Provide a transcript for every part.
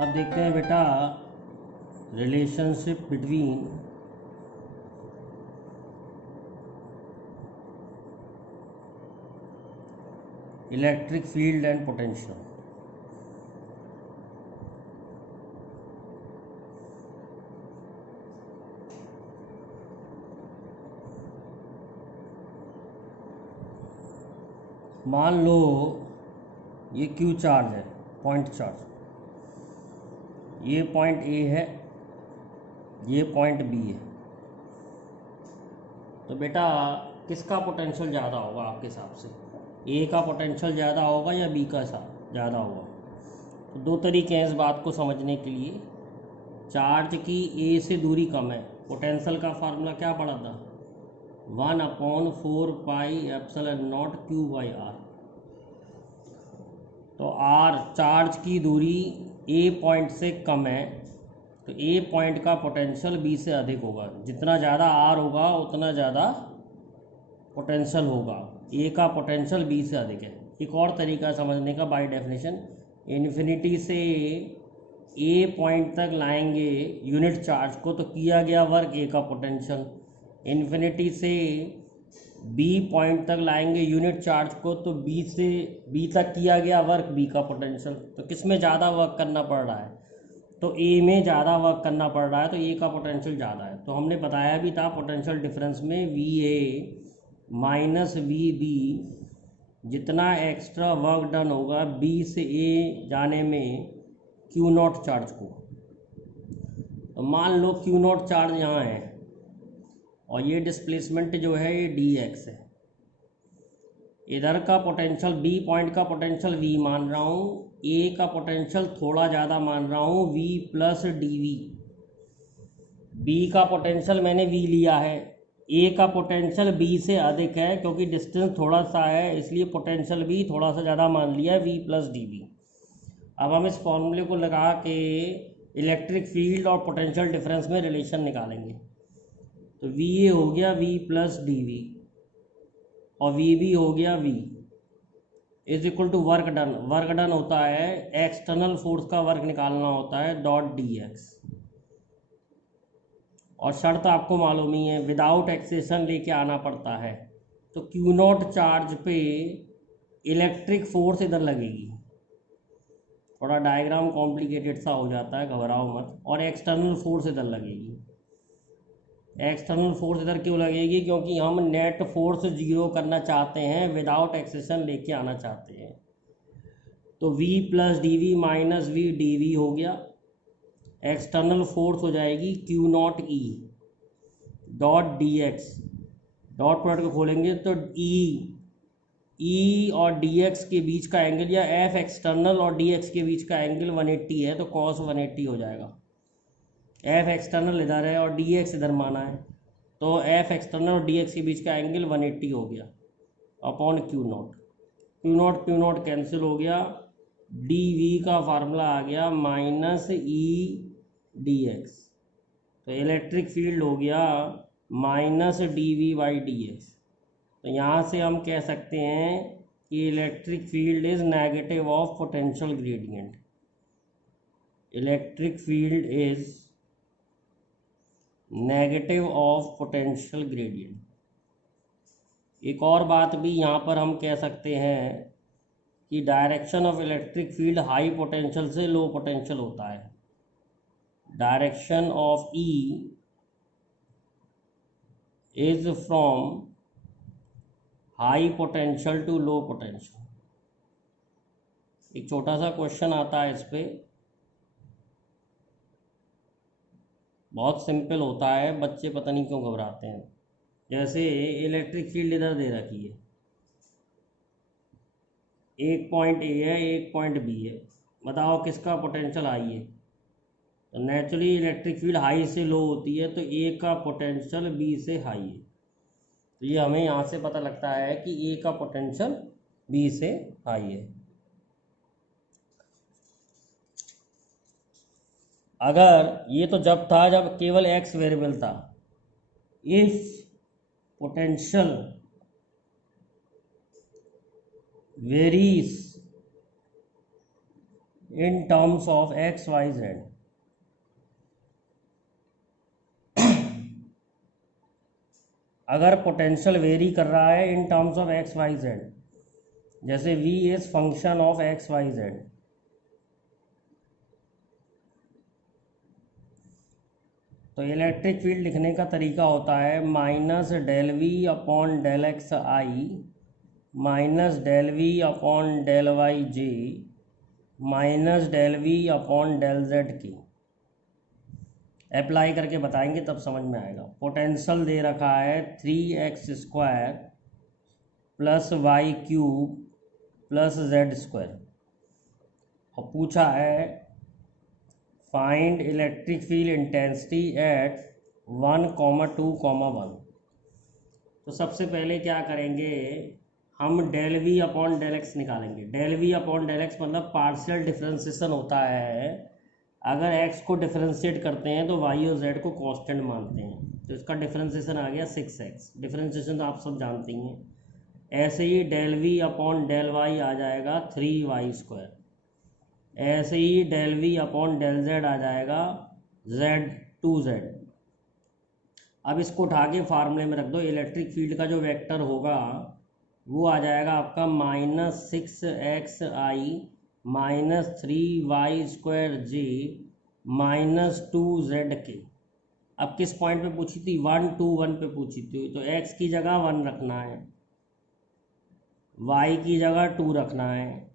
अब देखते हैं बेटा relationship between electric field and potential. मान लो ये क्यू चार्ज है, पॉइंट चार्ज, ये पॉइंट ए है, ये पॉइंट बी है। तो बेटा किसका पोटेंशियल ज़्यादा होगा आपके हिसाब से? ए का पोटेंशियल ज़्यादा होगा या बी का ज़्यादा होगा? तो दो तरीके हैं इस बात को समझने के लिए। चार्ज की ए से दूरी कम है, पोटेंशियल का फार्मूला क्या पड़ा था? 1/4 pi epsilon naught Q by R. तो आर चार्ज की दूरी ए पॉइंट से कम है, तो ए पॉइंट का पोटेंशियल बी से अधिक होगा। जितना ज़्यादा आर होगा उतना ज़्यादा पोटेंशियल होगा। ए का पोटेंशियल बी से अधिक है। एक और तरीका समझने का, बाय डेफिनेशन इन्फिनिटी से ए पॉइंट तक लाएंगे यूनिट चार्ज को तो किया गया वर्क ए का पोटेंशियल, इन्फिनिटी से बी पॉइंट तक लाएंगे यूनिट चार्ज को तो बी से बी तक किया गया वर्क बी का पोटेंशियल। तो किस में ज़्यादा वर्क करना पड़ रहा है? तो ए में ज़्यादा वर्क करना पड़ रहा है, तो ए का पोटेंशियल ज़्यादा है। तो हमने बताया भी था पोटेंशियल डिफरेंस में V A minus V B, जितना एक्स्ट्रा वर्क डन होगा बी से ए जाने में क्यू नॉट चार्ज को। तो मान लो क्यू नॉट चार्ज यहाँ है और ये डिस्प्लेसमेंट जो है ये डी एक्स है। इधर का पोटेंशियल बी पॉइंट का पोटेंशियल वी मान रहा हूँ, ए का पोटेंशियल थोड़ा ज़्यादा मान रहा हूँ V plus D V. B का पोटेंशियल मैंने वी लिया है, ए का पोटेंशियल बी से अधिक है क्योंकि डिस्टेंस थोड़ा सा है, इसलिए पोटेंशियल भी थोड़ा सा ज़्यादा मान लिया है वी प्लस डी वी। अब हम इस फॉर्मूले को लगा के इलेक्ट्रिक फील्ड और पोटेंशियल डिफरेंस में रिलेशन निकालेंगे। तो वी ए हो गया वी प्लस डी वी और वी बी हो गया V is equal to work done. Work done होता है एक्सटर्नल फोर्स का वर्क निकालना होता है डॉट डी एक्स, और शर्त आपको मालूम ही है विदाउट एक्सेशन लेके आना पड़ता है। तो क्यू नॉट चार्ज पे इलेक्ट्रिक फोर्स इधर लगेगी, थोड़ा डायग्राम कॉम्प्लिकेटेड सा हो जाता है, घबराओ मत। और एक्सटर्नल फोर्स इधर लगेगी। एक्सटर्नल फोर्स इधर क्यों लगेगी? क्योंकि हम नेट फोर्स जीरो करना चाहते हैं, विदाउट एक्सेशन लेके आना चाहते हैं। तो v plus D V minus V D V हो गया, एक्सटर्नल फोर्स हो जाएगी Q naught E dot D X. Dot product को खोलेंगे तो ई और डी एक्स के बीच का एंगल, या एफ एक्सटर्नल और डी एक्स के बीच का एंगल 180 है, तो कॉस 180 हो जाएगा। एफ एक्सटर्नल इधर है और डी एक्स इधर माना है, तो एफ एक्सटर्नल और डी एक्स के बीच का एंगल 180 हो गया upon Q naught. Q naught cancel हो गया, डी वी का फार्मूला आ गया माइनस ई डी एक्स। तो इलेक्ट्रिक फील्ड हो गया minus D V by D X. तो यहाँ से हम कह सकते हैं कि electric field is negative of potential gradient. Electric field is negative of potential gradient. एक और बात भी यहाँ पर हम कह सकते हैं कि direction of electric field high potential से लो पोटेंशियल होता है। Direction of E is from high potential to low potential. एक छोटा सा क्वेश्चन आता है इस पे, बहुत सिंपल होता है, बच्चे पता नहीं क्यों घबराते हैं। जैसे इलेक्ट्रिक फील्ड इधर दे रखी है, एक पॉइंट ए है एक पॉइंट बी है, बताओ किसका पोटेंशियल हाई है? तो नेचुरली इलेक्ट्रिक फील्ड हाई से लो होती है, तो ए का पोटेंशियल बी से हाई है। तो ये हमें यहाँ से पता लगता है कि ए का पोटेंशियल बी से हाई है। अगर ये तो जब था जब केवल एक्स वेरिएबल था। If potential varies in terms of X Y Z. अगर पोटेंशियल वेरी कर रहा है in terms of X Y Z, जैसे v is function of X Y Z, तो इलेक्ट्रिक फील्ड लिखने का तरीका होता है minus del V upon del X I minus del V upon del Y J minus del V upon del Z की। Apply करके बताएंगे तब समझ में आएगा। पोटेंशियल दे रखा है 3x² plus Y cube plus Z square, और पूछा है find electric field intensity at 1,2,1। तो सबसे पहले क्या करेंगे, हम del V upon del X निकालेंगे। Del V upon del X मतलब पार्शियल डिफरेंशिएशन होता है। अगर x को डिफरेंशिएट करते हैं तो y और z को कांस्टेंट मानते हैं, तो इसका डिफरेंशिएशन आ गया 6x। डिफरेंशिएशन तो आप सब जानते ही हैं। ऐसे ही del V upon del Y आ जाएगा 3y²। ऐसे ही del V upon del z आ जाएगा z। अब इसको उठा के फार्मूले में रख दो। इलेक्ट्रिक फील्ड का जो वेक्टर होगा वो आ जाएगा आपका -6xi -3y²j -2z। अब किस पॉइंट पे पूछी थी, 1 2 1 पे पूछी थी, तो x की जगह 1 रखना है, y की जगह 2 रखना है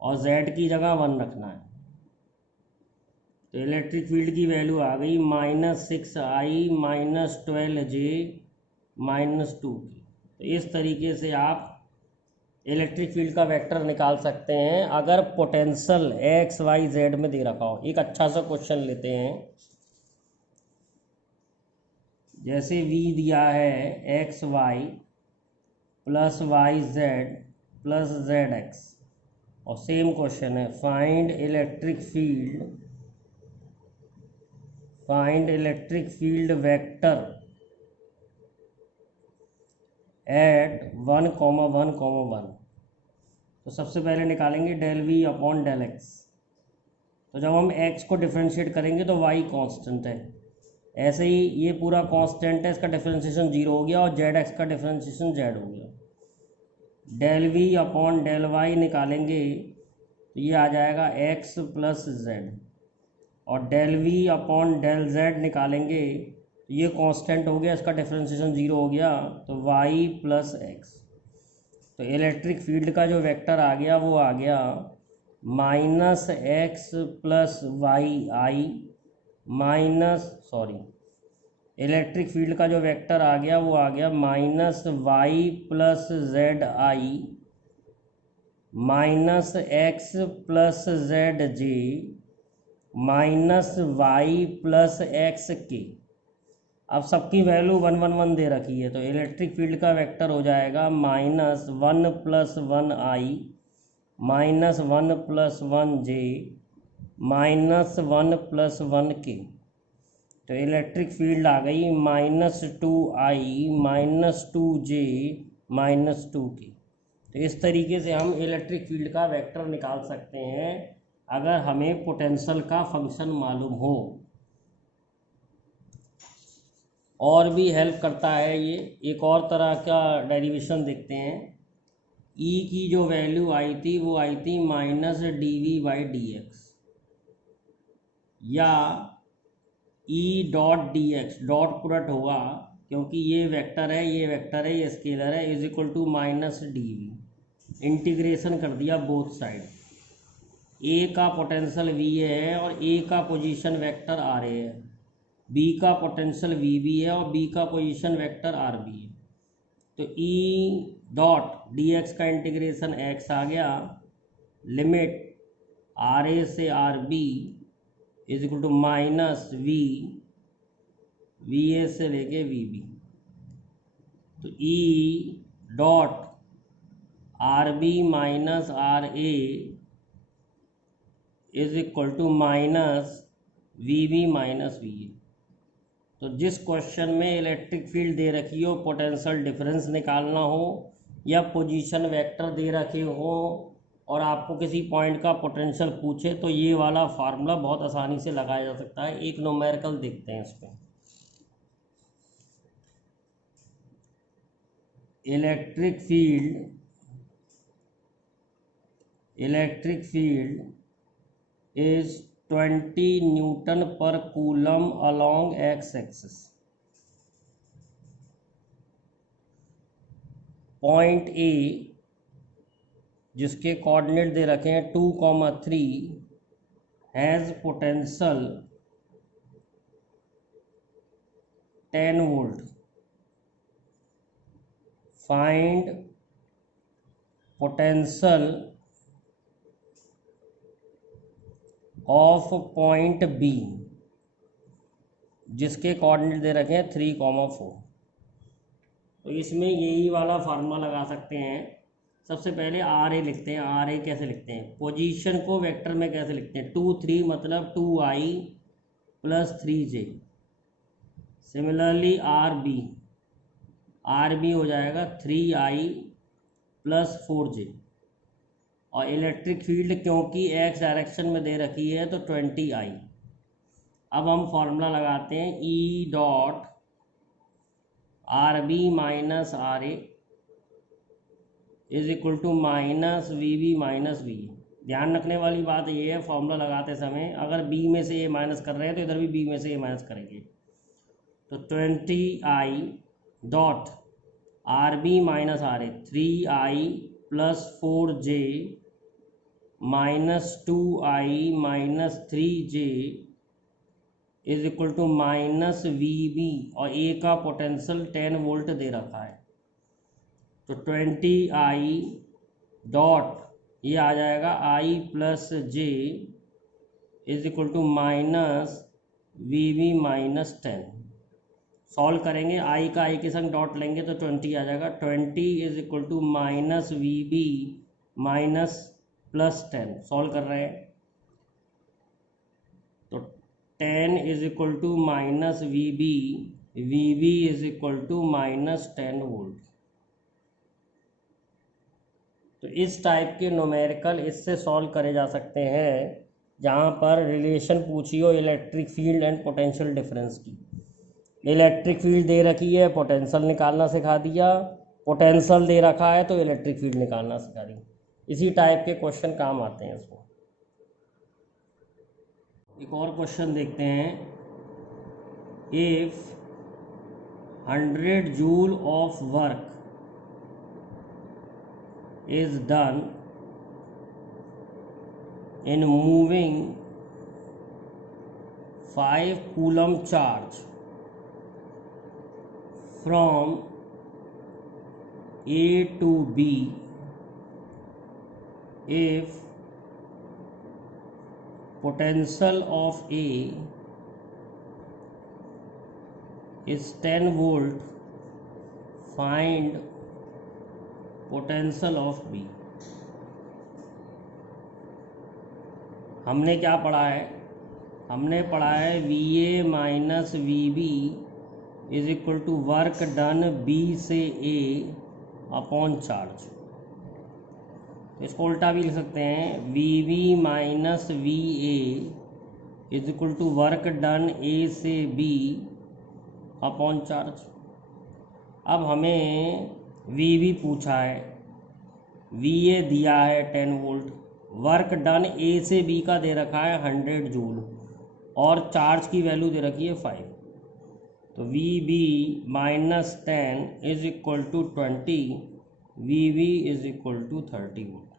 और z की जगह 1 रखना है। तो इलेक्ट्रिक फील्ड की वैल्यू आ गई -6i -12j -2 की। तो इस तरीके से आप इलेक्ट्रिक फील्ड का वेक्टर निकाल सकते हैं अगर पोटेंशियल एक्स वाई जेड में दे रखा हो। एक अच्छा सा क्वेश्चन लेते हैं, जैसे v दिया है X Y plus Y Z plus Z X, और सेम क्वेश्चन है find electric field vector at 1,1,1। तो सबसे पहले निकालेंगे del V upon del X. तो जब हम x को डिफरेंशिएट करेंगे तो y कांस्टेंट है, ऐसे ही ये पूरा कांस्टेंट है, इसका डिफरेंशिएशन 0 हो गया, और जेड एक्स का डिफरेंशिएशन z हो गया। Del V upon del Y निकालेंगे तो ये आ जाएगा x प्लस जेड, और del V upon del Z निकालेंगे तो ये कांस्टेंट हो गया, इसका डिफरेंशिएशन 0 हो गया, तो y प्लस एक्स। तो इलेक्ट्रिक फील्ड का जो वेक्टर आ गया वो आ गया -x प्लस वाई आई इलेक्ट्रिक फील्ड का जो वेक्टर आ गया वो आ गया -y plus Z I -x plus Z J -y plus x के। अब सबकी वैल्यू 1 1 1 दे रखी है, तो इलेक्ट्रिक फील्ड का वेक्टर हो जाएगा -1 plus 1i -1 plus 1j -1 plus 1k। तो इलेक्ट्रिक फील्ड आ गई -2i -2j -2k। तो इस तरीके से हम इलेक्ट्रिक फील्ड का वेक्टर निकाल सकते हैं अगर हमें पोटेंशियल का फंक्शन मालूम हो। और भी हेल्प करता है ये, एक और तरह का डेरिवेशन देखते हैं। E की जो वैल्यू आई थी वो आई थी -dv/dx, या E dot dx, dot product होगा क्योंकि ये वेक्टर है, ये वेक्टर है, ये स्केलर है, is equal to -dv। Integration कर दिया बोथ साइड। A का पोटेंशियल V है और A का पोजीशन वेक्टर R है, B का पोटेंशियल VB है और B का पोजीशन वेक्टर RB है। तो E डॉट dx का इंटीग्रेशन x आ गया, लिमिट RA से RB is equal to -v VA से लेके VB। तो E dot RB minus RA is equal to -VB minus VA। तो जिस क्वेश्चन में इलेक्ट्रिक फील्ड दे रखी हो, पोटेंशियल डिफरेंस निकालना हो, या पोजीशन वेक्टर दे रखे हो, और आपको किसी पॉइंट का पोटेंशियल पूछे तो ये वाला फार्मूला बहुत आसानी से लगाया जा सकता है। एक न्यूमेरिकल देखते हैं इसमें। इलेक्ट्रिक फील्ड is 20 न्यूटन पर coulomb along x axis. Point A जिसके कोऑर्डिनेट दे रखे हैं 2,3 has potential 10 volt. Find potential of point B जिसके कोऑर्डिनेट दे रखे हैं 3,4। तो इसमें यही वाला फार्मूला लगा सकते हैं। सबसे पहले आर ए लिखते हैं। आर ए कैसे लिखते हैं? पोजीशन को वेक्टर में कैसे लिखते हैं? 2 3 मतलब 2i + 3j। Similarly R B हो जाएगा 3i + 4j। और इलेक्ट्रिक फील्ड क्योंकि एक्स डायरेक्शन में दे रखी है तो 20i। अब हम फॉर्मूला लगाते हैं E dot R B minus R A is equal to minus V B minus V. ध्यान रखने वाली बात ये है, फॉर्मूला लगाते समय अगर बी में से ए माइनस कर रहे हैं तो इधर भी बी में से ए माइनस करेंगे। तो 20i dot R B minus R A 3i + 4j minus 2i minus 3j is equal to minus V B. और ए का पोटेंशियल 10 वोल्ट दे रखा है तो 20i डॉट ये आ जाएगा i + j is equal to minus V B minus 10। Solve करेंगे, i का i के संग डॉट लेंगे तो 20 आ जाएगा। 20 is equal to minus V B minus +10। Solve कर रहे हैं तो 10 is equal to minus V B is equal to minus 10 volt. तो इस टाइप के न्यूमेरिकल इससे सॉल्व करे जा सकते हैं जहाँ पर रिलेशन पूछी हो electric field and potential difference की। इलेक्ट्रिक फील्ड दे रखी है, पोटेंशियल निकालना सिखा दिया। पोटेंशियल दे रखा है तो इलेक्ट्रिक फील्ड निकालना सिखा दी। इसी टाइप के क्वेश्चन काम आते हैं इसमें। एक और क्वेश्चन देखते हैं। If 100 joule of work is done in moving 5 coulomb charge from A to B, if potential of A is 10 volt, find potential of B. हमने क्या पढ़ा है? हमने पढ़ा है V A minus V B is equal to work done B से A upon charge. इसको उल्टा भी लिख सकते हैं, V B minus V A is equal to work done A से बी अपॉन चार्ज। अब हमें वी बी पूछा है, वी ए दिया है 10 वोल्ट, वर्क डन ए से बी का दे रखा है 100 जूल और चार्ज की वैल्यू दे रखी है 5। तो V B minus 10 is equal to 20, V B is equal to 30 volt.